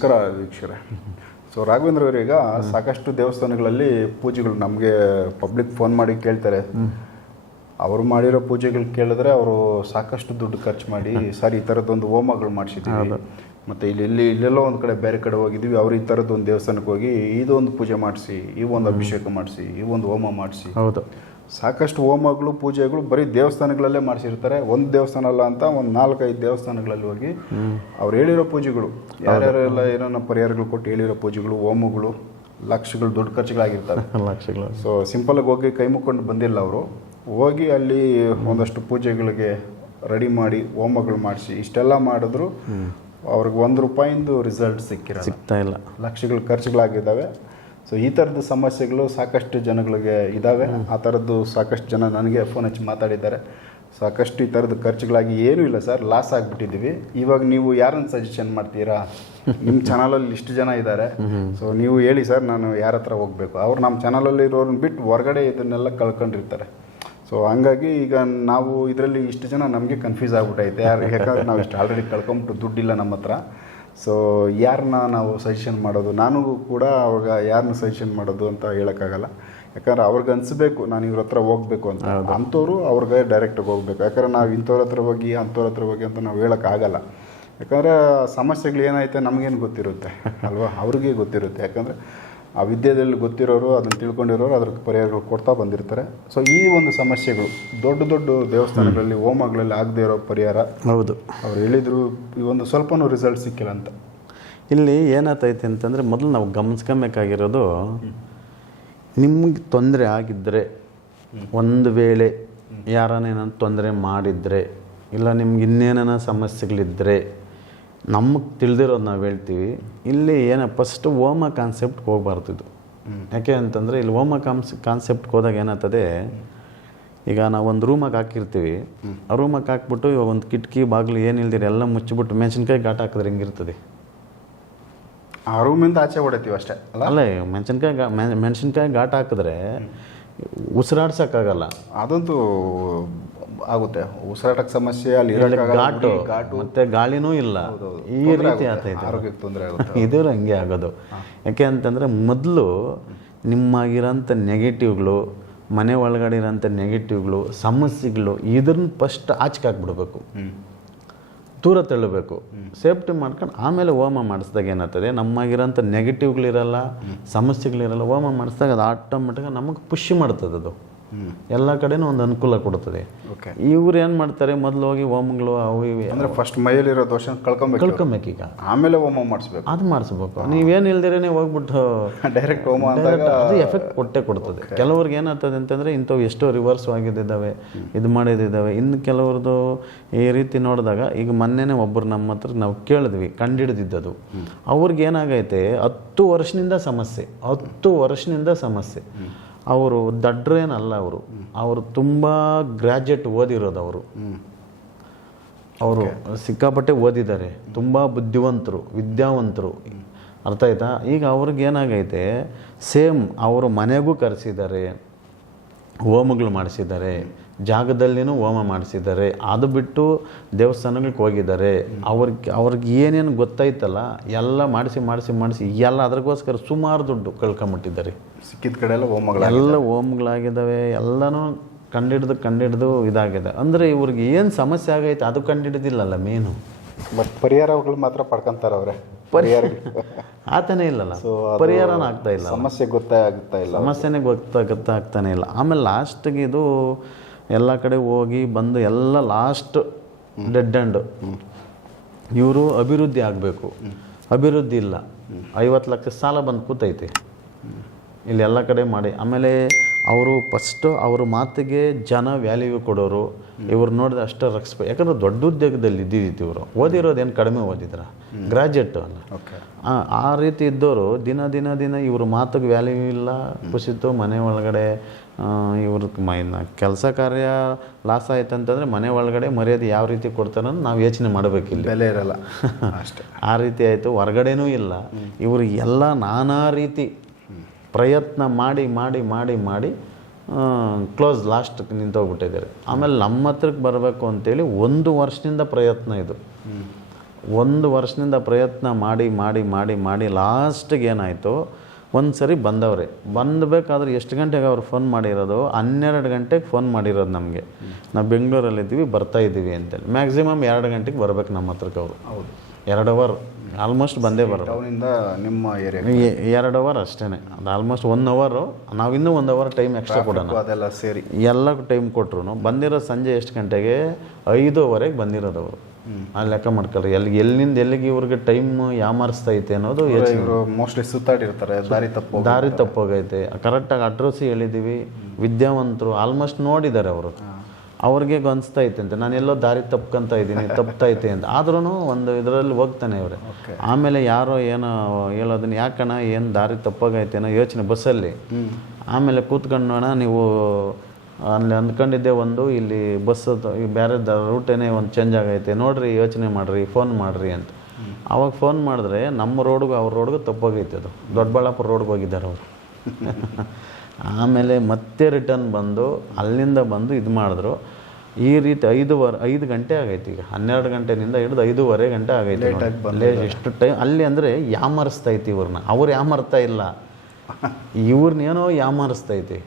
ನಮಸ್ಕಾರ ವೀಕ್ಷಕರೇ. ಸೊ ರಾಘವೇಂದ್ರ ಅವರೀಗ ಸಾಕಷ್ಟು ದೇವಸ್ಥಾನಗಳಲ್ಲಿ ಪೂಜೆಗಳು ನಮಗೆ ಪಬ್ಲಿಕ್ ಫೋನ್ ಮಾಡಿ ಕೇಳ್ತಾರೆ. ಅವರು ಮಾಡಿರೋ ಪೂಜೆಗಳು ಕೇಳಿದ್ರೆ ಅವರು ಸಾಕಷ್ಟು ದುಡ್ಡು ಖರ್ಚು ಮಾಡಿ ಸರ್ ಈ ಥರದ್ದೊಂದು ಹೋಮಗಳು ಮಾಡಿಸಿದ್ದೀವಿ, ಮತ್ತು ಇಲ್ಲೆಲ್ಲೋ ಒಂದು ಕಡೆ ಬೇರೆ ಕಡೆ ಹೋಗಿದ್ದೀವಿ, ಅವ್ರು ಈ ಥರದ್ದು ಒಂದು ದೇವಸ್ಥಾನಕ್ಕೆ ಹೋಗಿ ಇದೊಂದು ಪೂಜೆ ಮಾಡಿಸಿ, ಈ ಒಂದು ಅಭಿಷೇಕ ಮಾಡಿಸಿ, ಈ ಒಂದು ಹೋಮ ಮಾಡಿಸಿ. ಹೌದು, ಸಾಕಷ್ಟು ಹೋಮಗಳು ಪೂಜೆಗಳು ಬರೀ ದೇವಸ್ಥಾನಗಳಲ್ಲೇ ಮಾಡಿಸಿರ್ತಾರೆ. ಒಂದು ದೇವಸ್ಥಾನ ಅಲ್ಲ ಅಂತ ಒಂದು 4-5 ದೇವಸ್ಥಾನಗಳಲ್ಲಿ ಹೋಗಿ ಅವ್ರು ಹೇಳಿರೋ ಪೂಜೆಗಳು ಯಾರ್ಯಾರೆಲ್ಲ ಏನೋ ಪರಿಹಾರಗಳು ಕೊಟ್ಟು ಹೇಳಿರೋ ಪೂಜೆಗಳು ಹೋಮಗಳು ಲಕ್ಷಗಳು ದುಡ್ಡು ಖರ್ಚುಗಳಾಗಿರ್ತವೆ. ಲಕ್ಷಗಳು. ಸೊ ಸಿಂಪಲಾಗಿ ಹೋಗಿ ಕೈ ಮುಕ್ಕೊಂಡು ಬಂದಿಲ್ಲ ಅವರು. ಹೋಗಿ ಅಲ್ಲಿ ಒಂದಷ್ಟು ಪೂಜೆಗಳಿಗೆ ರೆಡಿ ಮಾಡಿ ಹೋಮಗಳು ಮಾಡಿಸಿ ಇಷ್ಟೆಲ್ಲ ಮಾಡಿದ್ರು ಅವ್ರಿಗೆ ₹1 ರಿಸಲ್ಟ್ ಸಿಗ್ತಾ ಇಲ್ಲ. ಲಕ್ಷಗಳು ಖರ್ಚುಗಳಾಗಿದ್ದಾವೆ. ಸೊ ಈ ಥರದ್ದು ಸಮಸ್ಯೆಗಳು ಸಾಕಷ್ಟು ಜನಗಳಿಗೆ ಇದ್ದಾವೆ. ಆ ಥರದ್ದು ಸಾಕಷ್ಟು ಜನ ನನಗೆ ಫೋನ್ ಹಚ್ಚಿ ಮಾತಾಡಿದ್ದಾರೆ. ಸಾಕಷ್ಟು ಈ ಥರದ್ದು ಖರ್ಚುಗಳಾಗಿ ಏನೂ ಇಲ್ಲ ಸರ್, ಲಾಸ್ ಆಗಿಬಿಟ್ಟಿದ್ದೀವಿ. ಇವಾಗ ನೀವು ಯಾರನ್ನು ಸಜೆಷನ್ ಮಾಡ್ತೀರಾ? ನಿಮ್ಮ ಚಾನಲಲ್ಲಿ ಇಷ್ಟು ಜನ ಇದ್ದಾರೆ, ಸೊ ನೀವು ಹೇಳಿ ಸರ್ ನಾನು ಯಾರ ಹತ್ರ ಹೋಗಬೇಕು? ಅವ್ರು ನಮ್ಮ ಚಾನಲಲ್ಲಿ ಇರೋರನ್ನ ಬಿಟ್ಟು ಹೊರಗಡೆ ಇದನ್ನೆಲ್ಲ ಕಳ್ಕೊಂಡಿರ್ತಾರೆ. ಸೊ ಹಂಗಾಗಿ ಈಗ ನಾವು ಇದರಲ್ಲಿ ಇಷ್ಟು ಜನ ನಮಗೆ ಕನ್ಫ್ಯೂಸ್ ಆಗಿಬಿಟ್ಟೈತೆ. ಯಾಕಂದರೆ ನಾವು ಇಷ್ಟು ಆಲ್ರೆಡಿ ಕಳ್ಕೊಂಬಿಟ್ಟು ದುಡ್ಡಿಲ್ಲ ನಮ್ಮ ಹತ್ರ. ಸೊ ಯಾರನ್ನ ನಾವು ಸಜೆಷನ್ ಮಾಡೋದು? ನಾನು ಕೂಡ ಅವಾಗ ಯಾರನ್ನ ಸಜೆಷನ್ ಮಾಡೋದು ಅಂತ ಹೇಳೋಕ್ಕಾಗಲ್ಲ. ಯಾಕಂದ್ರೆ ಅವ್ರಿಗೆ ಅನಿಸ್ಬೇಕು ನಾನು ಇವ್ರ ಹತ್ರ ಹೋಗ್ಬೇಕು ಅಂತ. ಅಂಥವ್ರು ಅವ್ರಿಗೆ ಡೈರೆಕ್ಟಾಗಿ ಹೋಗ್ಬೇಕು. ಯಾಕಂದ್ರೆ ನಾವು ಇಂಥವ್ರ ಹತ್ರ ಹೋಗಿ ಅಂಥವ್ರ ಹತ್ರ ಹೋಗಿ ಅಂತ ನಾವು ಹೇಳೋಕ್ಕಾಗಲ್ಲ. ಯಾಕಂದರೆ ಸಮಸ್ಯೆಗಳು ಏನೈತೆ ನಮಗೇನು ಗೊತ್ತಿರುತ್ತೆ ಅಲ್ವಾ? ಅವ್ರಿಗೆ ಗೊತ್ತಿರುತ್ತೆ. ಯಾಕಂದರೆ ಆ ವಿದ್ಯೆಯಲ್ಲಿ ಗೊತ್ತಿರೋರು, ಅದನ್ನು ತಿಳ್ಕೊಂಡಿರೋರು ಅದ್ರ ಪರಿಹಾರಗಳು ಕೊಡ್ತಾ ಬಂದಿರ್ತಾರೆ. ಸೊ ಈ ಒಂದು ಸಮಸ್ಯೆಗಳು ದೊಡ್ಡ ದೊಡ್ಡ ದೇವಸ್ಥಾನಗಳಲ್ಲಿ ಹೋಮಗಳಲ್ಲಿ ಆಗದೆ ಇರೋ ಪರಿಹಾರ. ಹೌದು, ಅವ್ರು ಹೇಳಿದರು ಈ ಒಂದು ಸ್ವಲ್ಪನೂ ರಿಸಲ್ಟ್ ಸಿಕ್ಕಿಲ್ಲ ಅಂತ. ಇಲ್ಲಿ ಏನಾಗ್ತೈತೆ ಅಂತಂದರೆ, ಮೊದಲು ನಾವು ಗಮನಿಸ್ಕೊಬೇಕಾಗಿರೋದು, ನಿಮಗೆ ತೊಂದರೆ ಆಗಿದ್ದರೆ, ಒಂದು ವೇಳೆ ಯಾರನ್ನೇನ ತೊಂದರೆ ಮಾಡಿದರೆ, ಇಲ್ಲ ನಿಮ್ಗೆ ಇನ್ನೇನ ಸಮಸ್ಯೆಗಳಿದ್ದರೆ ನಮಗೆ ತಿಳಿದಿರೋದು ನಾವು ಹೇಳ್ತೀವಿ. ಇಲ್ಲಿ ಫಸ್ಟು ಹೋಮ ಕಾನ್ಸೆಪ್ಟ್ಗೆ ಹೋಗ್ಬಾರ್ದು. ಯಾಕೆ ಅಂತಂದರೆ ಇಲ್ಲಿ ಹೋಮ ಕಾನ್ಸೆಪ್ಟ್ಗೆ ಹೋದಾಗ ಏನಾಗ್ತದೆ, ಈಗ ನಾವು ಒಂದು ರೂಮಾಗೆ ಹಾಕಿರ್ತೀವಿ. ಆ ರೂಮಾಗೆ ಹಾಕ್ಬಿಟ್ಟು ಒಂದು ಕಿಟಕಿ ಬಾಗಿಲು ಏನಿಲ್ದಿರ ಎಲ್ಲ ಮುಚ್ಚಿಬಿಟ್ಟು ಮೆಣಸಿನ್ಕಾಯಿ ಘಾಟ್ ಹಾಕಿದ್ರೆ ಹೆಂಗಿರ್ತದೆ? ಆ ರೂಮಿಂದ ಆಚೆ ಹೊಡಿತೀವಿ ಅಷ್ಟೇ ಅಲ್ಲ. ಮೆಣಸಿನ್ಕಾಯಿ ಘಾಟ್ ಹಾಕಿದ್ರೆ ಉಸಿರಾಡ್ಸೋಕ್ಕಾಗಲ್ಲ. ಅದಂತೂ ಆಗುತ್ತೆ, ಉಸಿರಾಟಕ್ಕೆ ಸಮಸ್ಯೆ, ಅಲ್ಲಿ ಘಾಟು ಮತ್ತು ಗಾಳಿನೂ ಇಲ್ಲ. ಈ ರೀತಿ ಆಗ್ತೈತೆ, ಆರೋಗ್ಯಕ್ಕೆ ತೊಂದರೆ ಆಗುತ್ತೆ. ಇದು ಹಂಗೆ ಆಗೋದು. ಯಾಕೆ ಅಂತಂದರೆ ಮೊದಲು ನಿಮ್ಮಾಗಿರೋಂಥ ನೆಗೆಟಿವ್ಗಳು, ಮನೆ ಒಳಗಡೆ ಇರೋಂಥ ನೆಗೆಟಿವ್ಗಳು, ಸಮಸ್ಯೆಗಳು, ಇದನ್ನ ಫಸ್ಟ್ ಆಚೆಗೆ ಹಾಕ್ಬಿಡ್ಬೇಕು, ದೂರ ತಳ್ಳಬೇಕು, ಸೇಫ್ಟಿ ಮಾಡ್ಕೊಂಡು ಆಮೇಲೆ ಹೋಮ ಮಾಡಿಸಿದಾಗ ಏನಾಗ್ತದೆ, ನಮ್ಮಾಗಿರೋಂಥ ನೆಗೆಟಿವ್ಗಳಿರಲ್ಲ, ಸಮಸ್ಯೆಗಳಿರಲ್ಲ. ಹೋಮ ಮಾಡಿಸಿದಾಗ ಅದು ಆಟೋಮೆಟಿಕ್ಕಾಗಿ ನಮಗೆ ಪುಷ್ ಮಾಡ್ತದೆ. ಅದು ಎಲ್ಲ ಕಡೆನೂ ಒಂದು ಅನುಕೂಲ ಕೊಡ್ತದೆ. ಇವ್ರು ಏನು ಮಾಡ್ತಾರೆ, ಮೊದಲು ಹೋಗಿ ಹೋಮಗಳು ಅವು ಇವೆ ಅಂದರೆ ಫಸ್ಟ್ ಮೈಯಲ್ಲಿರೋ ದೋಷ ಕಳ್ಕೊಬೇಕು. ಈಗ ಆಮೇಲೆ ಹೋಮ ಮಾಡಿಸ್ಬೇಕು. ಅದು ಮಾಡಿಸ್ಬೇಕು. ನೀವೇನು ಇಲ್ದಿರೇನೆ ಹೋಗ್ಬಿಟ್ಟು ಡೈರೆಕ್ಟ್ ಹೋಮ ಅದು ಎಫೆಕ್ಟ್ ಕೊಟ್ಟೇ ಕೊಡ್ತದೆ. ಕೆಲವ್ರಿಗೆ ಏನಾಗ್ತದೆ ಅಂತಂದರೆ ಇಂಥವು ಎಷ್ಟೋ ರಿವರ್ಸ್ ಆಗಿದ್ದಾವೆ, ಇದು ಮಾಡಿದ್ದಾವೆ. ಇನ್ನು ಕೆಲವ್ರದ್ದು ಈ ರೀತಿ ನೋಡಿದಾಗ, ಈಗ ಮೊನ್ನೆನೇ ಒಬ್ಬರು ನಮ್ಮ ಹತ್ರ ನಾವು ಕೇಳಿದ್ವಿ, ಕಂಡಿಡಿದಿದ್ದದು. ಅವ್ರಿಗೆ ಏನಾಗೈತೆ, 10 ವರ್ಷದಿಂದ ಸಮಸ್ಯೆ. ಅವರು ದಡ್ರೇನಲ್ಲ, ಅವರು ತುಂಬ ಗ್ರ್ಯಾಜುಯೇಟ್ ಓದಿರೋದು. ಅವರು ಸಿಕ್ಕಾಪಟ್ಟೆ ಓದಿದ್ದಾರೆ, ತುಂಬ ಬುದ್ಧಿವಂತರು, ವಿದ್ಯಾವಂತರು. ಅರ್ಥ ಆಯ್ತಾ? ಈಗ ಅವ್ರಿಗೆ ಏನಾಗೈತೆ, ಸೇಮ್ ಅವರು ಮನೆಗೂ ಕರೆಸಿದ್ದಾರೆ, ಹೋಮಗಳು ಮಾಡಿಸಿದ್ದಾರೆ, ಜಾಗದಲ್ಲಿನೂ ಹೋಮ ಮಾಡಿಸಿದ್ದಾರೆ. ಅದು ಬಿಟ್ಟು ದೇವಸ್ಥಾನಗಳಿಗೆ ಹೋಗಿದ್ದಾರೆ. ಅವ್ರಿಗೆ ಏನೇನು ಗೊತ್ತಾಯ್ತಲ್ಲ ಎಲ್ಲ ಮಾಡಿಸಿ ಎಲ್ಲ ಅದಕ್ಕೋಸ್ಕರ ಸುಮಾರು ದುಡ್ಡು ಕಳ್ಕೊಂಬಿಟ್ಟಿದ್ದಾರೆ. ಸಿಕ್ಕಿದ ಕಡೆ ಎಲ್ಲ ಹೋಮಗಳಾಗಿದ್ದಾವೆ. ಎಲ್ಲನೂ ಕಂಡಿಡ್ದು ಇದಾಗಿದೆ. ಅಂದರೆ ಇವ್ರಿಗೆ ಏನು ಸಮಸ್ಯೆ ಆಗೈತೆ ಅದು ಕಂಡಿಡಿದಿಲ್ಲಲ್ಲ ಮೇನು. ಬಟ್ ಪರಿಹಾರಗಳು ಮಾತ್ರ ಪಡ್ಕೊಂತಾರೆ ಅವರೇ. ಪರಿಹಾರ ಆತನೇ ಇಲ್ಲಲ್ಲ, ಪರಿಹಾರನೂ ಆಗ್ತಾ ಇಲ್ಲ, ಸಮಸ್ಯೆನೇ ಗೊತ್ತಾಗ್ತಾನೆ ಇಲ್ಲ. ಆಮೇಲೆ ಲಾಸ್ಟಿಗೆ ಇದು ಎಲ್ಲ ಕಡೆ ಹೋಗಿ ಬಂದು ಎಲ್ಲ ಲಾಸ್ಟ್ ಡೆಡ್ ಎಂಡ್. ಇವರು ಅಭಿವೃದ್ಧಿ ಆಗಬೇಕು, ಅಭಿವೃದ್ಧಿ ಇಲ್ಲ. 50 ಲಕ್ಷ ಸಾಲ ಬಂದು ಕೂತೈತೆ ಇಲ್ಲಿ ಎಲ್ಲ ಕಡೆ ಮಾಡಿ. ಆಮೇಲೆ ಅವರು ಫಸ್ಟು ಅವ್ರ ಮಾತಿಗೆ ಜನ ವ್ಯಾಲ್ಯೂ ಕೊಡೋರು. ಇವ್ರು ನೋಡಿದ್ರೆ ಅಷ್ಟೇ ರಕ್ಷಿಸ್ಬೇಕು. ಯಾಕಂದರೆ ದೊಡ್ಡ ಉದ್ಯೋಗದಲ್ಲಿ ಇದ್ದಿದ್ದು ಇವರು. ಓದಿರೋದೇನು ಕಡಿಮೆ ಓದಿದ್ರ, ಗ್ರ್ಯಾಜುಯೇಟ್ ಅಲ್ಲ. ಆ ರೀತಿ ಇದ್ದವರು ದಿನ ಇವ್ರ ಮಾತಿಗೆ ವ್ಯಾಲ್ಯೂ ಇಲ್ಲ, ಕುಸಿತು. ಮನೆ ಒಳಗಡೆ ಇವ್ರ ಕೆಲಸ ಕಾರ್ಯ ಲಾಸ್ ಆಯ್ತು ಅಂತಂದರೆ ಮನೆ ಒಳಗಡೆ ಮರ್ಯಾದೆ ಯಾವ ರೀತಿ ಕೊಡ್ತಾರೆ ನಾವು ಯೋಚನೆ ಮಾಡಬೇಕಿಲ್ಲ, ಬೆಲೆ ಇರಲ್ಲ ಅಷ್ಟೇ. ಆ ರೀತಿ ಆಯಿತು. ಹೊರಗಡೆನೂ ಇಲ್ಲ. ಇವರು ಎಲ್ಲ ನಾನಾ ರೀತಿ ಪ್ರಯತ್ನ ಮಾಡಿ ಕ್ಲೋಸ್ ಲಾಸ್ಟ್ಗೆ ನಿಂತೋಗ್ಬಿಟ್ಟಿದ್ದಾರೆ. ಆಮೇಲೆ ನಮ್ಮ ಹತ್ರಕ್ಕೆ ಬರಬೇಕು ಅಂತೇಳಿ 1 ವರ್ಷದಿಂದ ಪ್ರಯತ್ನ ಇದು. 1 ವರ್ಷದಿಂದ ಪ್ರಯತ್ನ ಮಾಡಿ ಮಾಡಿ ಮಾಡಿ ಮಾಡಿ ಲಾಸ್ಟಿಗೆ ಏನಾಯಿತು, ಒಂದು ಸರಿ ಬಂದವ್ರೆ. ಬಂದಬೇಕಾದ್ರೆ ಎಷ್ಟು ಗಂಟೆಗೆ ಅವ್ರು ಫೋನ್ ಮಾಡಿರೋದು, 12 ಗಂಟೆಗೆ ಫೋನ್ ಮಾಡಿರೋದು ನಮಗೆ. ನಾವು ಬೆಂಗಳೂರಲ್ಲಿದ್ದೀವಿ, ಬರ್ತಾಯಿದ್ದೀವಿ ಅಂತೇಳಿ. ಮ್ಯಾಕ್ಸಿಮಮ್ 2 ಗಂಟೆಗೆ ಬರ್ಬೇಕು ನಮ್ಮ ಹತ್ರಕ್ಕೆ ಅವರು. ಹೌದು, 2 ಅವರ್ ಆಲ್ಮೋಸ್ಟ್ ಬಂದೇ ಬರೋದು. ಟೌನಿಂದ ನಿಮ್ಮ ಏರಿಯಾ 2 ಅವರ್ ಅಷ್ಟೇ. ಅದು ಆಲ್ಮೋಸ್ಟ್ 1 ಅವರು, ನಾವು ಇನ್ನೂ 1 ಅವರ್ ಟೈಮ್ ಎಕ್ಸ್ಟ್ರಾ ಕೊಡೋಣ. ಅದೆಲ್ಲ ಸೇರಿ ಎಲ್ಲ ಟೈಮ್ ಕೊಟ್ಟರು. ಬಂದಿರೋ ಸಂಜೆ ಎಷ್ಟು ಗಂಟೆಗೆ, 5:15 ಬಂದಿರೋದು ಅವರು. ಆ ಲೆಕ್ಕ ಮಾಡ್ಕೊಳ್ರಿ, ಎಲ್ಲಿಂದ ಎಲ್ಲಿಗೆ ಇವ್ರಿಗೆ ಟೈಮ್ ಯಾಮಾರಿಸ್ತೈತೆ ಅನ್ನೋದು ಯೋಚನೆ. ಇವರು ಮೋಸ್ಟ್ಲಿ ಸುತ್ತಾಡಿರ್ತಾರೆ, ದಾರಿ ತಪ್ಪೋಗೈತೆ. ಕರೆಕ್ಟಾಗಿ ಅಡ್ರೆಸ್ ಹೇಳಿದ್ದೀವಿ. ವಿದ್ಯಾವಂತರು ಆಲ್ಮೋಸ್ಟ್ ನೋಡಿದ್ದಾರೆ ಅವರು. ಅವ್ರಿಗೆ ಅನಿಸ್ತೈತೆ ಅಂತ ನಾನೆಲ್ಲೋ ದಾರಿ ತಪ್ಕೊಂತ ಇದ್ದೀನಿ, ತಪ್ತೈತೆ ಅಂತ. ಆದ್ರೂ ಒಂದು ಇದರಲ್ಲಿ ಹೋಗ್ತಾನೆ ಇವ್ರೆ. ಆಮೇಲೆ ಯಾರೋ ಏನೋ ಹೇಳೋದನ್ನ, ಯಾಕಣ್ಣ ಏನು ದಾರಿ ತಪ್ಪಾಗೈತೆ ಅನ್ನೋ ಯೋಚನೆ ಬಸ್ಸಲ್ಲಿ. ಆಮೇಲೆ ಕೂತ್ಕೊಂಡೋಣ, ನೀವು ಅಲ್ಲಿ ಅಂದ್ಕೊಂಡಿದ್ದೆ ಒಂದು, ಇಲ್ಲಿ ಬಸ್ ಬೇರೆ ರೂಟೇನೇ ಒಂದು ಚೇಂಜ್ ಆಗೈತೆ ನೋಡ್ರಿ, ಯೋಚನೆ ಮಾಡಿರಿ, ಫೋನ್ ಮಾಡಿರಿ ಅಂತ. ಅವಾಗ ಫೋನ್ ಮಾಡಿದ್ರೆ ನಮ್ಮ ರೋಡ್ಗೂ ಅವ್ರ ರೋಡ್ಗೂ ತಪ್ಪಾಗೈತೆ. ಅದು ದೊಡ್ಡಬಳ್ಳಾಪುರ ರೋಡ್ಗೆ ಹೋಗಿದ್ದಾರೆ ಅವರು. ಆಮೇಲೆ ಮತ್ತೆ ರಿಟರ್ನ್ ಬಂದು ಅಲ್ಲಿಂದ ಬಂದು ಇದು ಮಾಡಿದ್ರು. ಈ ರೀತಿ 5 ಗಂಟೆ ಆಗೈತೆ. ಈಗ 12 ಗಂಟೆನಿಂದ ಹಿಡಿದು 5:15 ಗಂಟೆ ಆಗೈತೆ. ಎಷ್ಟು ಟೈಮ್ ಅಲ್ಲಿ ಅಂದರೆ ಯಾಮರಿಸ್ತೈತಿ ಇವ್ರನ್ನ. ಅವ್ರು ಯಾಮರ್ತಾ ಇಲ್ಲ, ಇವ್ರನ್ನೇನೋ ಯಾಮರಿಸ್ತೈತಿ.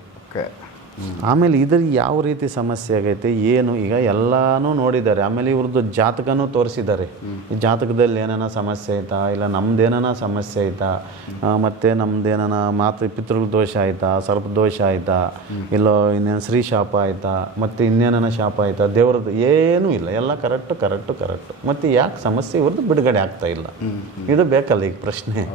ಆಮೇಲೆ ಇದ್ರ ಯಾವ ರೀತಿ ಸಮಸ್ಯೆ ಆಗೈತೆ ಏನು, ಈಗ ಎಲ್ಲನೂ ನೋಡಿದ್ದಾರೆ. ಆಮೇಲೆ ಇವ್ರದ್ದು ಜಾತಕನೂ ತೋರಿಸಿದ್ದಾರೆ. ಈ ಜಾತಕದಲ್ಲಿ ಏನಾನ ಸಮಸ್ಯೆ ಆಯಿತಾ, ಇಲ್ಲ ನಮ್ದೇನ ಸಮಸ್ಯೆ ಆಯಿತಾ, ಮತ್ತು ನಮ್ದೇನ ಪಿತೃ ದೋಷ ಆಯಿತಾ, ಸರ್ಪ ದೋಷ ಆಯಿತಾ, ಇಲ್ಲೋ ಇನ್ನೇನು ಶ್ರೀ ಶಾಪ ಆಯಿತಾ, ಮತ್ತು ಇನ್ನೇನ ಶಾಪ ಆಯಿತಾ, ದೇವ್ರದ್ದು ಏನೂ ಇಲ್ಲ. ಎಲ್ಲ ಕರೆಕ್ಟು. ಮತ್ತು ಯಾಕೆ ಸಮಸ್ಯೆ ಇವ್ರದ್ದು ಬಿಡುಗಡೆ ಆಗ್ತಾ ಇಲ್ಲ, ಇದು ಬೇಕಲ್ಲ ಈಗ ಪ್ರಶ್ನೆ.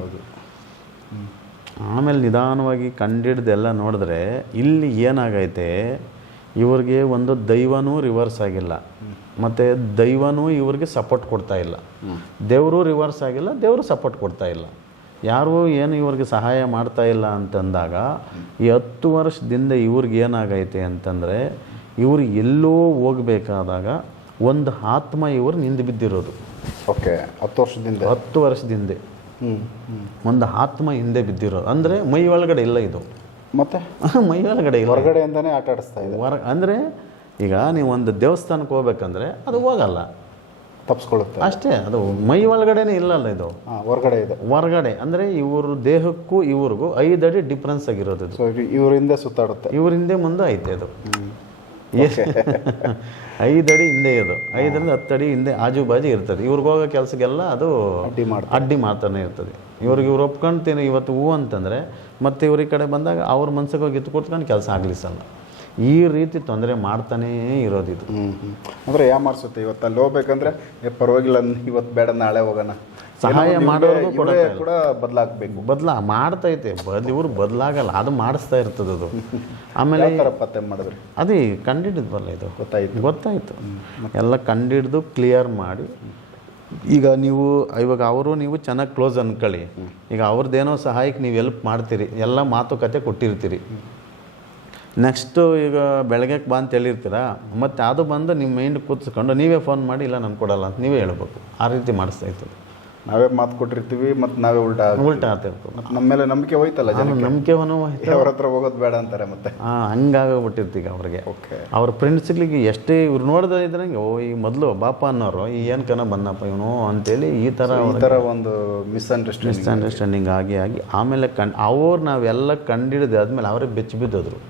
ಆಮೇಲೆ ನಿಧಾನವಾಗಿ ಕಂಡಿಡ್ದೆಲ್ಲ ನೋಡಿದ್ರೆ ಇಲ್ಲಿ ಏನಾಗೈತೆ, ಇವ್ರಿಗೆ ಒಂದು ದೈವನೂ ರಿವರ್ಸ್ ಆಗಿಲ್ಲ, ಮತ್ತು ದೈವನೂ ಇವ್ರಿಗೆ ಸಪೋರ್ಟ್ ಕೊಡ್ತಾ ಇಲ್ಲ. ದೇವರು ರಿವರ್ಸ್ ಆಗಿಲ್ಲ, ದೇವರು ಸಪೋರ್ಟ್ ಕೊಡ್ತಾ ಇಲ್ಲ. ಯಾರೂ ಏನು ಇವ್ರಿಗೆ ಸಹಾಯ ಮಾಡ್ತಾ ಇಲ್ಲ ಅಂತಂದಾಗ, ಈ 10 ವರ್ಷದಿಂದ ಇವ್ರಿಗೆ ಏನಾಗೈತೆ ಅಂತಂದರೆ, ಇವ್ರು ಎಲ್ಲೋ ಹೋಗಬೇಕಾದಾಗ ಒಂದು ಆತ್ಮ ಇವ್ರು ನಿಂದು ಬಿದ್ದಿರೋದು. ಓಕೆ, 10 ವರ್ಷದಿಂದ ಒಂದು ಆತ್ಮ ಹಿಂದೆ ಬಿದ್ದಿರೋದು. ಅಂದರೆ ಮೈ ಒಳಗಡೆ ಇಲ್ಲ ಇದು, ಮತ್ತೆ ಮೈ ಒಳಗಡೆ ಇಲ್ಲ, ಹೊರಗಡೆಯಿಂದನೇ ಆಟ ಆಡಿಸ್ತಾ ಇದೆ. ಅಂದರೆ ಈಗ ನೀವು ಒಂದು ದೇವಸ್ಥಾನಕ್ಕೆ ಹೋಗ್ಬೇಕಂದ್ರೆ ಅದು ಹೋಗಲ್ಲ, ತಪ್ಪಿಸ್ಕೊಳ್ಳುತ್ತೆ ಅಷ್ಟೇ. ಅದು ಮೈ ಒಳಗಡೆನೇ ಇಲ್ಲಲ್ಲ, ಇದು ಹೊರಗಡೆ ಇದೆ. ಹೊರಗಡೆ ಅಂದರೆ ಇವ್ರ ದೇಹಕ್ಕೂ ಇವ್ರಿಗೂ 5 ಅಡಿ ಡಿಫ್ರೆನ್ಸ್ ಆಗಿರೋದು. ಇದು ಇವ್ರ ಹಿಂದೆ ಸುತ್ತಾಡುತ್ತೆ, ಇವ್ರ ಹಿಂದೆ ಮುಂದೆ ಐತೆ ಅದು. 5 ಅಡಿ ಹಿಂದೆ ಇದು, 5ರಿಂದ 10 ಅಡಿ ಹಿಂದೆ ಆಜು ಬಾಜು ಇರ್ತದೆ. ಇವ್ರಿಗೆ ಹೋಗೋ ಕೆಲಸಕ್ಕೆಲ್ಲ ಅದು ಅಡ್ಡಿ ಮಾಡ್ತಾನೆ ಇರ್ತದೆ. ಇವ್ರು ಒಪ್ಕೊಳ್ತೀನಿ ಇವತ್ತು ಹೂ ಅಂತಂದರೆ, ಮತ್ತೆ ಇವ್ರ ಈ ಕಡೆ ಬಂದಾಗ ಅವ್ರ ಮನ್ಸಿಗೆ ಹೋಗಿ ಎತ್ತು ಕೊಟ್ಕೊಂಡು ಕೆಲಸ ಆಗ್ಲಿಸಲ್ಲ. ಈ ರೀತಿ ತೊಂದರೆ ಮಾಡ್ತಾನೇ ಇರೋದಿದು. ಅಂದರೆ ಯಾಮಾರಿಸುತ್ತೆ. ಇವತ್ತು ಅಲ್ಲಿ ಹೋಗ್ಬೇಕಂದ್ರೆ ಪರವಾಗಿಲ್ಲ, ಇವತ್ತು ಬೇಡ ನಾಳೆ ಹೋಗೋಣ, ಸಹಾಯ ಮಾಡೋದು ಕೂಡ ಬದಲಾಗಬೇಕು. ಮಾಡ್ತೈತೆ, ಇವ್ರು ಬದಲಾಗಲ್ಲ, ಅದು ಮಾಡಿಸ್ತಾ ಇರ್ತದೆ ಅದು. ಆಮೇಲೆ ಪತ್ತೆ ಮಾಡಿದ್ರಿ ಅದೇ ಕಂಡಿಡಿದ್ವಲ್ಲ, ಇದು ಗೊತ್ತಾಯ್ತು. ಎಲ್ಲ ಕಂಡಿಡ್ದು ಕ್ಲಿಯರ್ ಮಾಡಿ. ಈಗ ನೀವು ಚೆನ್ನಾಗಿ ಕ್ಲೋಸ್ ಅನ್ಕೊಳ್ಳಿ. ಈಗ ಅವ್ರದ್ದೇನೋ ಸಹಾಯಕ್ಕೆ ನೀವು ಎಲ್ಪ್ ಮಾಡ್ತೀರಿ, ಎಲ್ಲ ಮಾತುಕತೆ ಕೊಟ್ಟಿರ್ತೀರಿ. ನೆಕ್ಸ್ಟು ಈಗ ಬೆಳಗ್ಗೆಗೆ ಬಾ ಅಂತ ಹೇಳಿರ್ತೀರ, ಮತ್ತು ಅದು ಬಂದು ನಿಮ್ಮ ಮೈಂಡ್ ಕೂತ್ಸ್ಕೊಂಡು ನೀವೇ ಫೋನ್ ಮಾಡಿ, ಇಲ್ಲ ನಾನು ಕೊಡಲ್ಲ ಅಂತ ನೀವೇ ಹೇಳ್ಬೇಕು. ಆ ರೀತಿ ಮಾಡಿಸ್ತಾ ಇರ್ತದೆ. ನಾವೇ ಮಾತು ಕೊಟ್ಟಿರ್ತೀವಿ, ಮತ್ತು ನಾವೇ ಉಲ್ಟಾ ಆಗ್ತಿರ್ತದೆ. ನಮ್ಮ ಮೇಲೆ ನಂಬಿಕೆ ಹೋಯ್ತಲ್ಲ, ನಂಬಿಕೆವೂ ಅವ್ರ ಹತ್ರ ಹೋಗೋದು ಬೇಡ ಅಂತಾರೆ. ಮತ್ತೆ ಹಂಗಾಗೋಗ್ಬಿಟ್ಟಿರ್ತೀಗ ಅವ್ರಿಗೆ. ಅವ್ರ ಫ್ರೆಂಡ್ಸ್ಗಳಿಗೆ ಎಷ್ಟೇ ಇವ್ರು ನೋಡ್ದೆ ಇದ್ರೆ, ಈ ಮೊದಲು ಬಾಪ ಅನ್ನೋರು ಏನಕನ ಬಂದಪ್ಪ ಇವನು ಅಂತೇಳಿ ಈ ಥರ ಒಂದು ಮಿಸ್ಅಂಡರ್ಸ್ಟ್ಯಾಂಡಿಂಗ್ ಆಗಿ ಆಮೇಲೆ ಅವ್ರು ನಾವೆಲ್ಲ ಕಂಡಿಡಿದೆ ಆದ್ಮೇಲೆ ಅವರೇ ಬೆಚ್ಚಿ ಬಿದ್ದೋದ್ರು.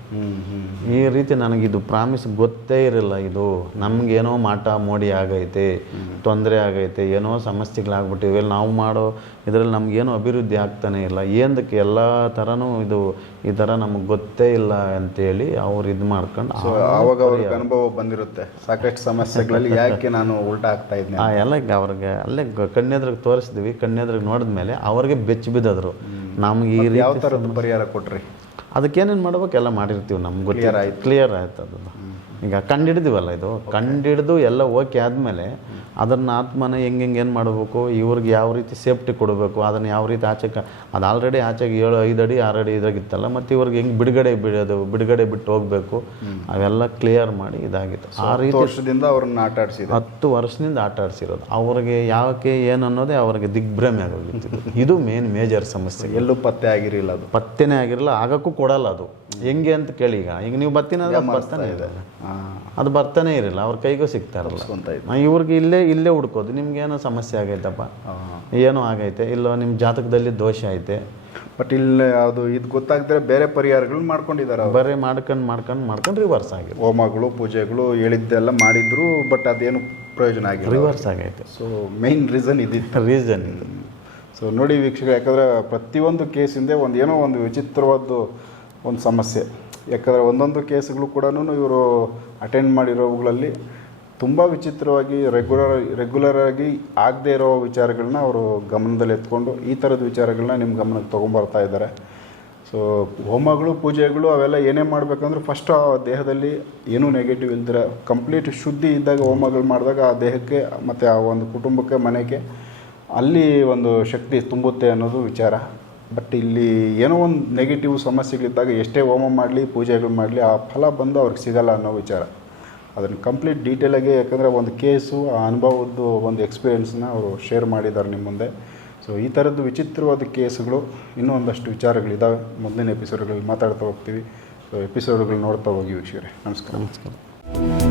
ಈ ರೀತಿ ನನಗಿದು ಪ್ರಾಮಿಸ್ ಗೊತ್ತೇ ಇರಲಿಲ್ಲ. ಇದು ನಮಗೇನೋ ಮಾಟ ಮೋಡಿ ಆಗೈತೆ, ತೊಂದರೆ ಆಗೈತೆ, ಏನೋ ಸಮಸ್ಯೆಗಳಾಗ್ಬಿಟ್ಟಿವೆ, ನಾವು ಮಾಡೋ ಇದರಲ್ಲಿ ನಮಗೇನು ಅಭಿವೃದ್ಧಿ ಆಗ್ತಾನೆ ಇಲ್ಲ, ಏನಕ್ಕೆ ಎಲ್ಲ ಥರನೂ ಇದು ಈ ಥರ ನಮಗೆ ಗೊತ್ತೇ ಇಲ್ಲ ಅಂತೇಳಿ ಅವ್ರು ಇದು ಮಾಡ್ಕೊಂಡು ಆವಾಗ ಅವ್ರಿಗೆ ಅನುಭವ ಬಂದಿರುತ್ತೆ ಸಾಕಷ್ಟು ಸಮಸ್ಯೆಗಳಲ್ಲಿ, ಯಾಕೆ ನಾನು ಉಲ್ಟಾ ಆಗ್ತಾ ಇದ್ದೀನಿ ಎಲ್ಲ ಅವ್ರಿಗೆ ಅಲ್ಲೇ ಕಣ್ಣೆದ್ರಿಗೆ ತೋರಿಸಿದ್ವಿ. ಕಣ್ಣೆದ್ರಿಗೆ ನೋಡಿದ್ಮೇಲೆ ಅವ್ರಿಗೆ ಬೆಚ್ಚಿ ಬಿದ್ದೋದ್ರು. ನಮ್ಗೆ ಈ ರೀತಿ ಯಾವ ಥರದ ಪರಿಹಾರ ಕೊಟ್ರಿ? ಅದಕ್ಕೇನೇನು ಮಾಡ್ಬೇಕು ಎಲ್ಲ ಮಾಡಿರ್ತೀವಿ, ನಮ್ಗೆ ಕ್ಲಿಯರ್ ಆಯ್ತು. ಅದು ಈಗ ಕಂಡಿಡಿದೀವಲ್ಲ, ಇದು ಕಂಡಿಡಿದು ಎಲ್ಲ ಓಕೆ ಆದಮೇಲೆ ಅದನ್ನು ಆತ್ಮನ ಹೆಂಗೆ ಏನು ಮಾಡಬೇಕು, ಇವ್ರಿಗೆ ಯಾವ ರೀತಿ ಸೇಫ್ಟಿ ಕೊಡಬೇಕು, ಅದನ್ನು ಯಾವ ರೀತಿ ಆಚೆಗೆ, ಅದು ಆಲ್ರೆಡಿ ಆಚೆಗೆ 5 ಅಡಿ 6 ಅಡಿ ಇದಾಗಿತ್ತಲ್ಲ, ಮತ್ತು ಇವ್ರಿಗೆ ಹೆಂಗೆ ಬಿಡುಗಡೆ ಬಿಟ್ಟು ಹೋಗಬೇಕು, ಅವೆಲ್ಲ ಕ್ಲಿಯರ್ ಮಾಡಿ ಇದಾಗಿತ್ತು. ಆ ರೀತಿ ವರ್ಷದಿಂದ ಅವ್ರನ್ನ ಆಟ ಆಡಿಸಿದ್ರು, 10 ವರ್ಷದಿಂದ ಆಟ ಆಡಿಸಿರೋದು. ಅವ್ರಿಗೆ ಯಾಕೆ ಏನು ಅನ್ನೋದೇ ಅವ್ರಿಗೆ ದಿಗ್ಭ್ರಮೆ ಆಗೋಗಿತ್ತು. ಇದು ಮೇಜರ್ ಸಮಸ್ಯೆ. ಎಲ್ಲೂ ಪತ್ತೆ ಆಗಿರಲಿಲ್ಲ, ಅದು ಪತ್ತೆನೇ ಆಗಿರಲ್ಲ, ಆಗೋಕ್ಕೂ ಕೊಡಲ್ಲ. ಅದು ಹೆಂಗೆ ಅಂತ ಕೇಳಿ, ಈಗ ನೀವು ಬರ್ತೀನಿ ಪತ್ತಾನೆ ಇದೆ, ಅದು ಬರ್ತಾನೆ ಇರಲಿಲ್ಲ, ಅವ್ರ ಕೈಗೂ ಸಿಗ್ತಾ ಇರಲ್ಲ. ಇವ್ರಿಗೆ ಇಲ್ಲೇ ಹುಡ್ಕೋದು, ನಿಮ್ಗೇನೋ ಸಮಸ್ಯೆ ಆಗೈತಪ್ಪ, ಏನೋ ಆಗೈತೆ, ಇಲ್ಲೋ ನಿಮ್ಮ ಜಾತಕದಲ್ಲಿ ದೋಷ ಐತೆ. ಬಟ್ ಇಲ್ಲಿ ಅದು ಇದು ಗೊತ್ತಾಗದ್ರೆ ಬೇರೆ ಪರಿಹಾರಗಳು ಮಾಡ್ಕೊಂಡಿದ್ದಾರೆ, ಬರೀ ಮಾಡ್ಕೊಂಡು ರಿವರ್ಸ್ ಆಗಿದೆ. ಹೋಮಗಳು ಪೂಜೆಗಳು ಹೇಳಿದ್ದೆಲ್ಲ ಮಾಡಿದ್ರು, ಬಟ್ ಅದೇನು ಪ್ರಯೋಜನ ಆಗಿಲ್ಲ, ರಿವರ್ಸ್ ಆಗೈತೆ. ಸೊ ಮೇನ್ ರೀಸನ್ ಇದಿತ್ತು. ರೀಸನ್ ಇದು. ಸೊ ನೋಡಿ ವೀಕ್ಷಕ, ಯಾಕಂದರೆ ಪ್ರತಿಯೊಂದು ಕೇಸಿಂದ ಏನೋ ಒಂದು ವಿಚಿತ್ರವಾದ ಒಂದು ಸಮಸ್ಯೆ. ಯಾಕಂದರೆ ಒಂದೊಂದು ಕೇಸ್ಗಳು ಕೂಡ ಇವರು ಅಟೆಂಡ್ ಮಾಡಿರೋವುಗಳಲ್ಲಿ ತುಂಬ ವಿಚಿತ್ರವಾಗಿ ರೆಗ್ಯುಲರಾಗಿ ಆಗದೇ ಇರೋ ವಿಚಾರಗಳನ್ನ ಅವರು ಗಮನದಲ್ಲಿ ಎತ್ಕೊಂಡು ಈ ಥರದ ವಿಚಾರಗಳನ್ನ ನಿಮ್ಮ ಗಮನಕ್ಕೆ ತೊಗೊಂಬರ್ತಾ ಇದ್ದಾರೆ. ಸೊ ಹೋಮಗಳು ಪೂಜೆಗಳು ಅವೆಲ್ಲ ಏನೇ ಮಾಡಬೇಕಂದ್ರೆ ಫಸ್ಟ್ ಆ ದೇಹದಲ್ಲಿ ಏನೂ ನೆಗೆಟಿವ್ ಇಲ್ದಿರ ಕಂಪ್ಲೀಟ್ ಶುದ್ಧಿ ಇದ್ದಾಗ ಹೋಮಗಳು ಮಾಡಿದಾಗ ಆ ದೇಹಕ್ಕೆ ಮತ್ತು ಆ ಒಂದು ಕುಟುಂಬಕ್ಕೆ, ಮನೆಗೆ ಅಲ್ಲಿ ಒಂದು ಶಕ್ತಿ ತುಂಬುತ್ತೆ ಅನ್ನೋದು ವಿಚಾರ. ಬಟ್ ಇಲ್ಲಿ ಏನೋ ಒಂದು ನೆಗೆಟಿವ್ ಸಮಸ್ಯೆಗಳಿದ್ದಾಗ ಎಷ್ಟೇ ಹೋಮ ಮಾಡಲಿ ಪೂಜೆಗಳು ಮಾಡಲಿ ಆ ಫಲ ಬಂದು ಅವ್ರಿಗೆ ಸಿಗಲ್ಲ ಅನ್ನೋ ವಿಚಾರ. ಅದನ್ನು ಕಂಪ್ಲೀಟ್ ಡೀಟೇಲಾಗಿ, ಯಾಕಂದರೆ ಒಂದು ಕೇಸು ಆ ಅನುಭವದ್ದು ಒಂದು ಎಕ್ಸ್ಪೀರಿಯೆನ್ಸ್ನ ಅವರು ಶೇರ್ ಮಾಡಿದ್ದಾರೆ ನಿಮ್ಮ ಮುಂದೆ. ಸೊ ಈ ಥರದ್ದು ವಿಚಿತ್ರವಾದ ಕೇಸುಗಳು ಇನ್ನೂ ಒಂದಷ್ಟು ವಿಚಾರಗಳಿದ್ದಾವೆ, ಮುಂದಿನ ಎಪಿಸೋಡ್ಗಳಲ್ಲಿ ಮಾತಾಡ್ತಾ ಹೋಗ್ತೀವಿ. ಸೊ ಎಪಿಸೋಡ್ಗಳು ನೋಡ್ತಾ ಹೋಗಿ ವೀಕ್ಷಕರೇ. ನಮಸ್ಕಾರ.